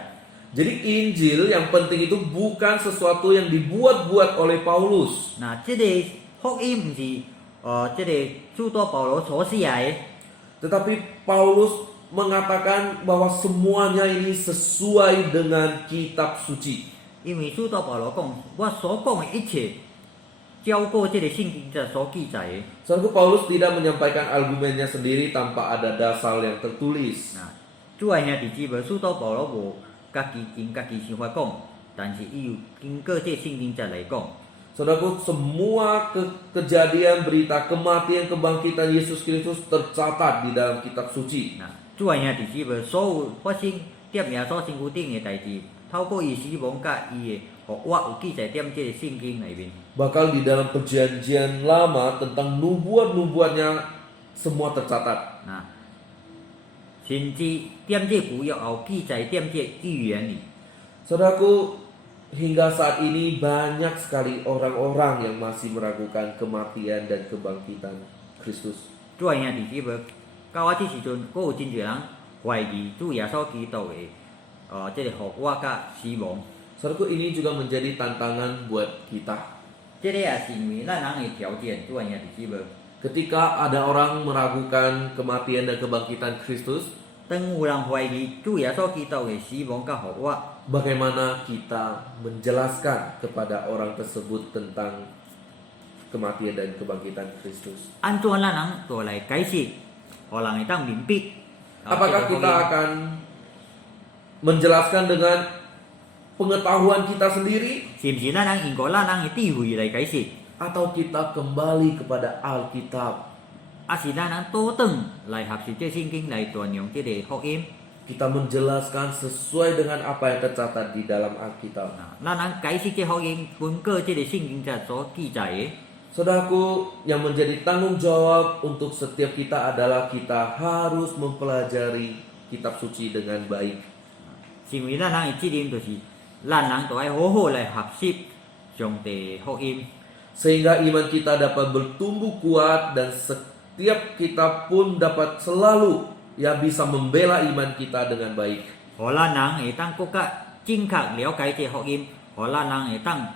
Jadi Injil yang penting itu bukan sesuatu yang dibuat-buat oleh Paulus, 那这个福音毋是这个使徒保罗所写的， tetapi Paulus mengatakan bahwa semuanya ini sesuai dengan kitab suci. 因为使徒保罗讲，我所讲的一切，照过这个圣经节所记载的。 Saudaraku, Paulus tidak menyampaikan argumennya sendiri tanpa ada dasar yang tertulis. 那主要兄弟姊妹，使徒保罗无家己经家己想法讲，但是伊有经过这圣经节来讲。 Saudaraku, semua kejadian berita kematian kebangkitan Yesus Kristus tercatat di dalam kitab suci. 那主要兄弟姊妹，所有发生踮耶稣身躯顶的代志，透过伊死亡甲伊的复活有记载踮这个圣经内面。 Bahkan di dalam perjanjian lama tentang nubuat-nubuatnya semua tercatat. 那甚至踮这旧约后记载踮这预言里。 Saudaraku, hingga saat ini banyak sekali orang-orang yang masih meragukan kematian dan kebangkitan Kristus. 主要兄弟姊妹，到我这时阵，还有真侪人怀疑主耶稣基督的这个复活甲死亡。 Saudaraku, ini juga menjadi tantangan buat kita. 这个也是因为咱人的条件，主要兄弟姊妹。 Ketika ada orang meragukan kematian dan kebangkitan Kristus, 当有人怀疑主耶稣基督的死亡甲复活， bagaimana kita menjelaskan kepada orang tersebut tentang kematian dan kebangkitan Kristus? 安怎咱人就来解释，互人会当明白。 Apakah kita akan menjelaskan dengan pengetahuan kita sendiri, 是毋是咱人用过咱人的智慧来解释， atau kita kembali kepada Alkitab? 还是咱人倒转来学习这圣经来传扬这个福音？ Kita menjelaskan sesuai dengan apa yang tercatat di dalam Alkitab. 咱人解释这福音，根据这个圣经节所记载的。 Saudaraku, yang menjadi tanggung jawab untuk setiap kita adalah kita harus mempelajari kitab suci dengan baik. 是因为咱人的责任就是，咱人就要好好来学习上帝的福音， Sehingga iman kita dapat bertumbuh kuat dan setiap kita pun dapat selalu bisa membela iman kita dengan baik. 互咱人会当更加正确了解这福音，互咱人会当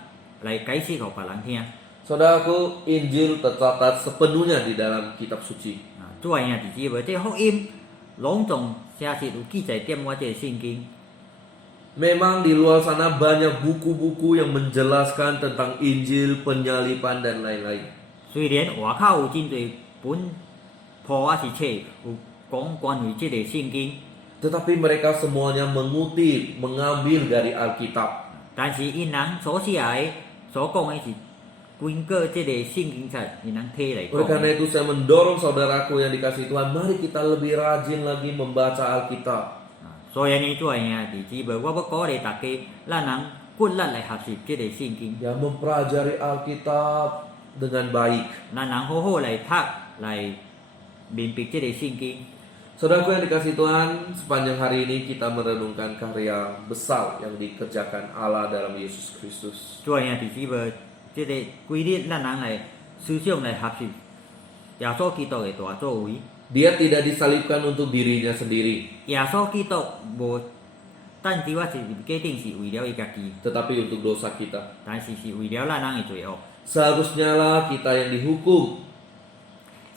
来解释互别人听。 Saudaraku, Injil tercatat sepenuhnya di dalam kitab suci. 主要兄弟姊妹，这福音拢总写实有记载踮我这个圣经。 Memang di luar sana banyak buku-buku yang menjelaskan tentang Injil, penyalipan dan lain-lain. 虽然外口有真侪本谱啊是册有讲关于这个圣经， Tetapi mereka semuanya mengutip, mengambil dari Alkitab. 但是因人所写的、所讲的是根据这个圣经册，因人摕来 Oleh 讲 karena 的。 itu saya mendorong saudaraku yang dikasihi Tuhan, mari kita lebih rajin lagi membaca Alkitab. 所以呢，主要兄弟姊妹，我要鼓励大家，咱人骨力来学习这个圣经， Ya, mempelajari Alkitab dengan baik. 咱人好好来读来明白这个圣经。 Saudaraku yang dikasihi Tuhan, sepanjang hari ini kita merenungkan karya besar yang dikerjakan Allah dalam Yesus Kristus. 主要兄弟姊妹，这个规日咱人来思想来学习耶稣基督的大作为。 Dia tidak disalibkan untuk dirinya sendiri, 耶稣基督无但只我是决定是为了伊家己， tetapi untuk dosa kita. 但是是为了咱人的罪恶。 Seharusnya lah kita yang dihukum,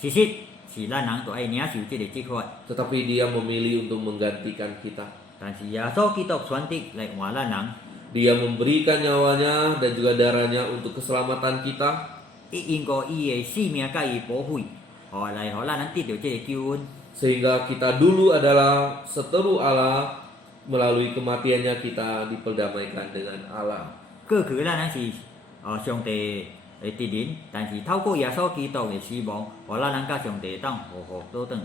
其实是咱人就爱领受这个责罚， tetapi dia memilih untuk menggantikan kita. 但是耶稣基督选择来换咱人， Dia memberikan nyawanya dan juga darahnya untuk keselamatan kita, 伊因过伊的性命甲伊保护，来互咱人得到这个救恩。 sehingga kita dulu adalah seteru Allah, melalui kematiannya kita diperdamaikan dengan Allah. 过去咱人是上帝的敌人，但是透过耶稣基督的死亡，互咱人甲上帝当和好倒转。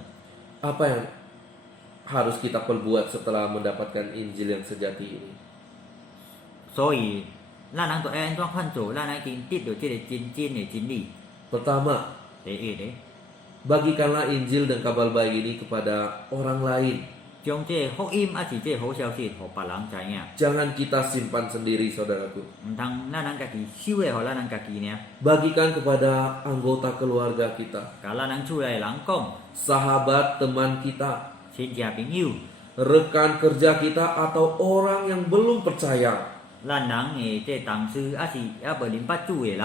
Apa yang harus kita perbuat setelah mendapatkan Injil yang sejati ini? 所以咱人就要安怎款做，咱已经得到这个真正的真理。 Pertama, 第一咧， bagikanlah Injil dan kabar baik ini kepada orang lain. 将这个福音还是这个好消息，互别人知影， Jangan kita simpan sendiri, saudaraku. 唔通咱人家己收的，互咱人家己呢， Bagikan kepada anggota keluarga kita, 甲咱人厝内的人讲， sahabat teman kita, 亲戚朋友， rekan kerja kita, atau orang yang belum percaya, 咱人的这同事还是还无认捌主的人，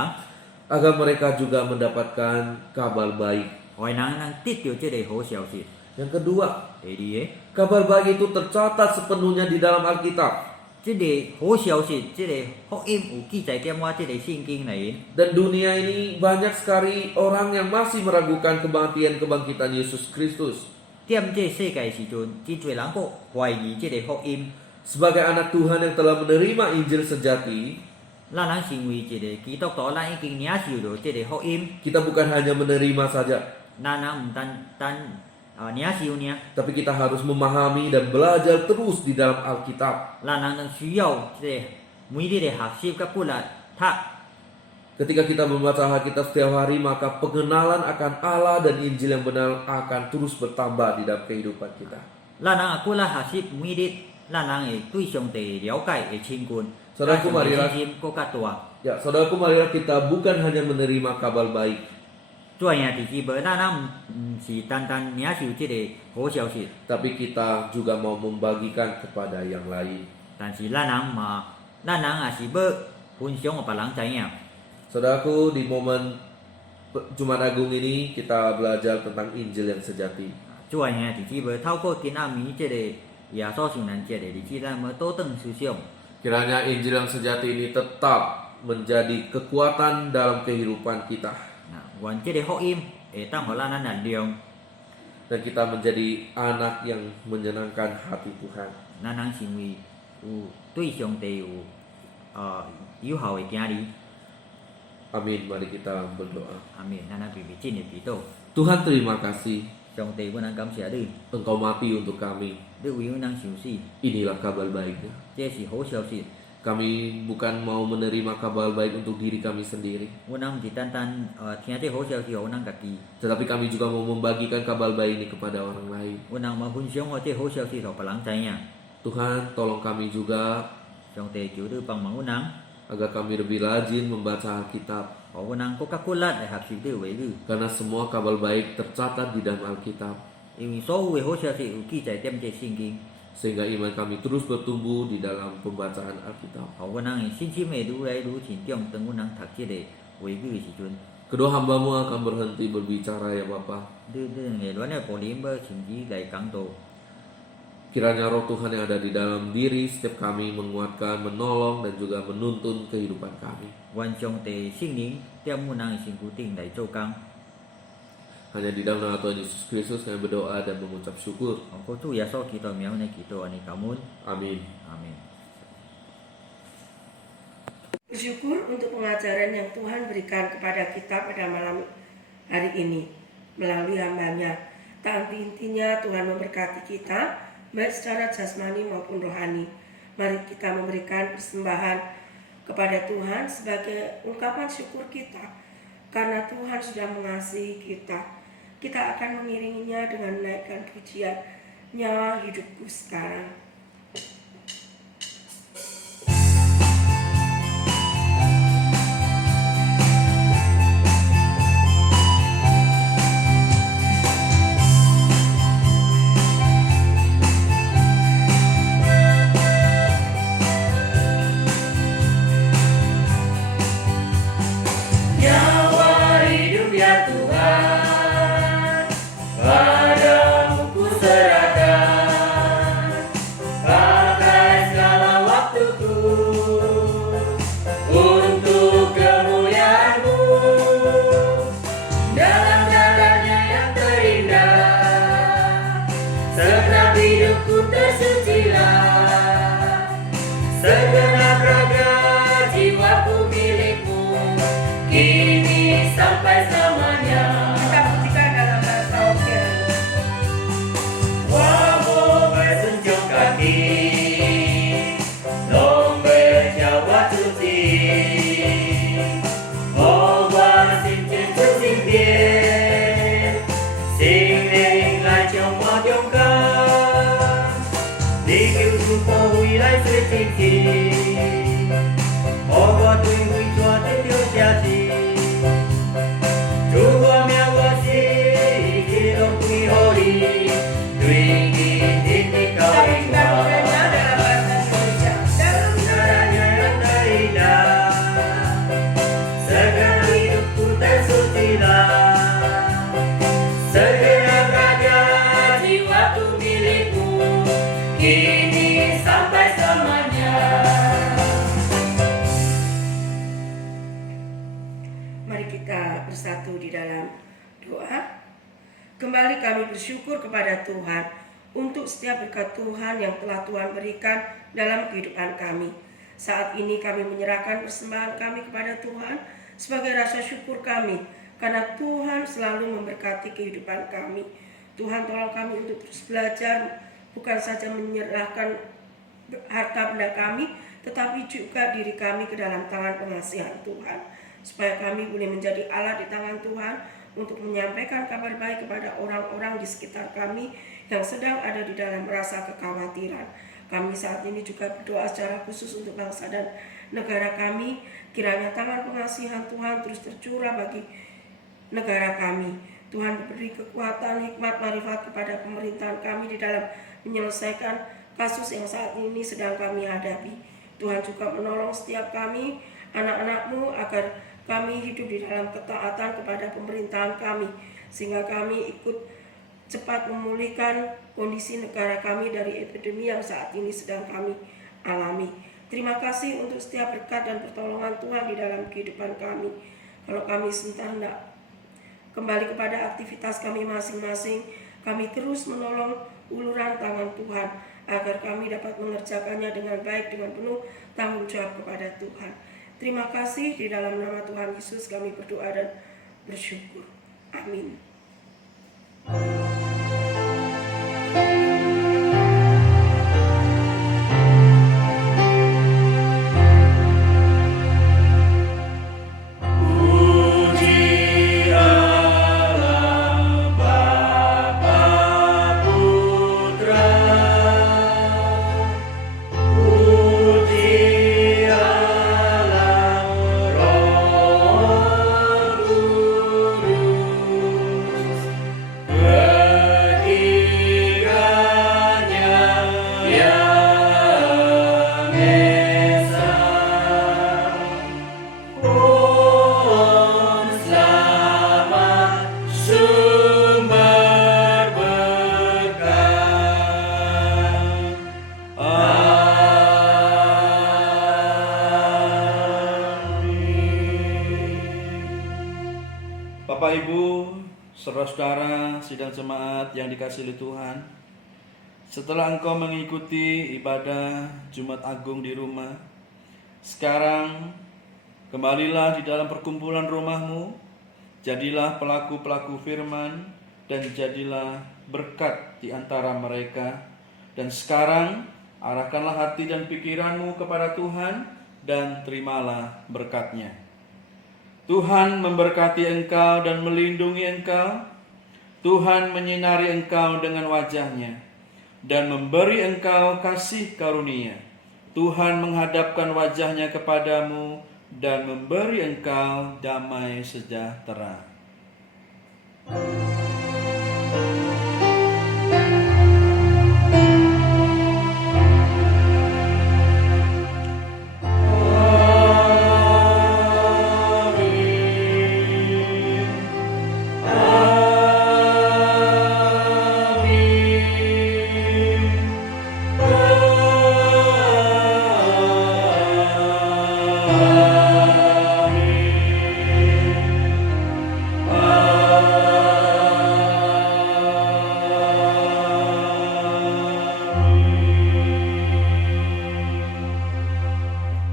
agar mereka juga mendapatkan kabar baik. 互因人得到这个好消息。 Yang kedua, 第二个， kabar baik itu tercatat sepenuhnya di dalam Alkitab. 这个好消息，这个福音有记载在我这个圣经内。 Dan dunia ini banyak sekali orang yang masih meragukan kebangkitan Yesus Kristus. 踮这世界时阵，真侪人佫怀疑这个福音。 Sebagai anak Tuhan yang telah menerima Injil sejati, 咱人成为一个基督徒，咱已经领受到这个福音， kita bukan hanya menerima saja, 咱人唔单领受呢， tapi kita harus memahami dan belajar terus di dalam Alkitab. 咱人需要这个每日的学习甲不力读。 Ketika kita membaca Alkitab setiap hari, maka pengenalan akan Allah dan Injil yang benar akan terus bertambah di dalam kehidupan kita. 咱人不力学习每日，咱人会对上帝了解会亲近， Saudaraku, marilah 信心更加大。 Ya, saudaraku, marilah kita bukan hanya menerima kabar baik, 做兄弟姊妹，咱人唔是单单领受这个好消息， tapi kita juga mau membagikan kepada yang lain. 但是咱人也是要分享互别人知影。 Saudaraku, di momen Jumat Agung ini kita belajar tentang Injil yang sejati. 做兄弟姊妹，透过今暗暝这个耶稣圣诞节的日子，咱要倒转思想。 Kiranya Injil yang sejati ini tetap menjadi kekuatan dalam kehidupan kita, 愿这个福音会当互咱力量， dan kita menjadi anak yang menyenangkan hati Tuhan. 咱人成为有对上帝有有效的行利。 Amin. Mari kita berdoa. 阿免，咱必须真的祈祷。 Tuhan, terima kasih. 上帝，阮人感谢你， Engkau mati untuk kami. 你为阮人受死， Inilah kabar baiknya. 这是好消息。 Kami bukan mau menerima kabar baik untuk diri kami sendiri, 阮人毋是单单听这好消息，互阮人家己， tetapi kami juga mau membagikan kabar baik ini kepada orang lain. 阮人要分享这好消息，互别人知影。 Tuhan, tolong kami juga 上帝求你帮忙阮人， agar kami lebih rajin membaca Alkitab, 互阮人更加骨力来学习你的话语， karena semua kabar baik tercatat di dalam Alkitab, 因为所有的好消息有记载踮这圣经， sehingga iman kami terus bertumbuh di dalam pembacaan Alkitab. 互阮人的信心会愈来愈成长。当阮人读这个话语的时阵， Kedua hambamu akan berhenti berbicara, ya Bapa. 你会乱的保灵要甚至来讲道。 Kiranya roh Tuhan yang ada di dalam diri setiap kami menguatkan, menolong, dan juga menuntun kehidupan kami. 愿上帝圣灵踮阮人的身躯顶来做工。 Hanya di dalam nama Tuhan Yesus Kristus kami berdoa dan mengucap syukur. 我主耶稣基督名来祈祷，安尼感恩， Amin. 阿门。 Bersyukur untuk pengajaran yang Tuhan berikan kepada kita pada malam hari ini melalui hamba-Nya. Tak henti-hentinya Tuhan memberkati kita baik secara jasmani maupun rohani. Mari kita memberikan persembahan kepada Tuhan sebagai ungkapan syukur kita karena Tuhan sudah mengasihi kita. Kita akan mengiringinya dengan menaikkan pujian Nyawa Hidupku Sekarang. Kembali kami bersyukur kepada Tuhan untuk setiap berkat Tuhan yang telah Tuhan berikan dalam kehidupan kami. Saat ini kami menyerahkan persembahan kami kepada Tuhan sebagai rasa syukur kami, karena Tuhan selalu memberkati kehidupan kami. Tuhan tolong kami untuk terus belajar, bukan saja menyerahkan harta benda kami, tetapi juga diri kami ke dalam tangan pengasihan Tuhan, supaya kami boleh menjadi alat di tangan Tuhan untuk menyampaikan kabar baik kepada orang-orang di sekitar kami yang sedang ada di dalam rasa kekhawatiran. Kami saat ini juga berdoa secara khusus untuk bangsa dan negara kami. Kiranya tangan pengasihan Tuhan terus tercurah bagi negara kami. Tuhan beri kekuatan, hikmat, marifat kepada pemerintahan kami di dalam menyelesaikan kasus yang saat ini sedang kami hadapi. Tuhan juga menolong setiap kami, anak-anak-Mu, agar kami hidup di dalam ketaatan kepada pemerintahan kami, sehingga kami ikut cepat memulihkan kondisi negara kami dari epidemi yang saat ini sedang kami alami. Terima kasih untuk setiap berkat dan pertolongan Tuhan di dalam kehidupan kami. Kalau kami sebentar hendak kembali kepada aktivitas kami masing-masing, kami terus menolong uluran tangan Tuhan, agar kami dapat mengerjakannya dengan baik, dengan penuh tanggung jawab kepada Tuhan. Terima kasih, di dalam nama Tuhan Yesus kami berdoa dan bersyukur. Amin. Bapak Ibu, saudara-saudara sidang jemaat yang dikasihi Tuhan, setelah engkau mengikuti ibadah Jumat Agung di rumah, sekarang kembalilah di dalam perkumpulan rumahmu, jadilah pelaku-pelaku firman, dan jadilah berkat di antara mereka. Dan sekarang arahkanlah hati dan pikiranmu kepada Tuhan, dan terimalah berkat-Nya. Tuhan memberkati engkau dan melindungi engkau. Tuhan menyinari engkau dengan wajah-Nya dan memberi engkau kasih karunia. Tuhan menghadapkan wajah-Nya kepadamu dan memberi engkau damai sejahtera.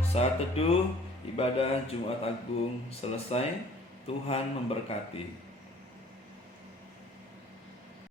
Saat teduh ibadah Jumat Agung selesai, Tuhan memberkati.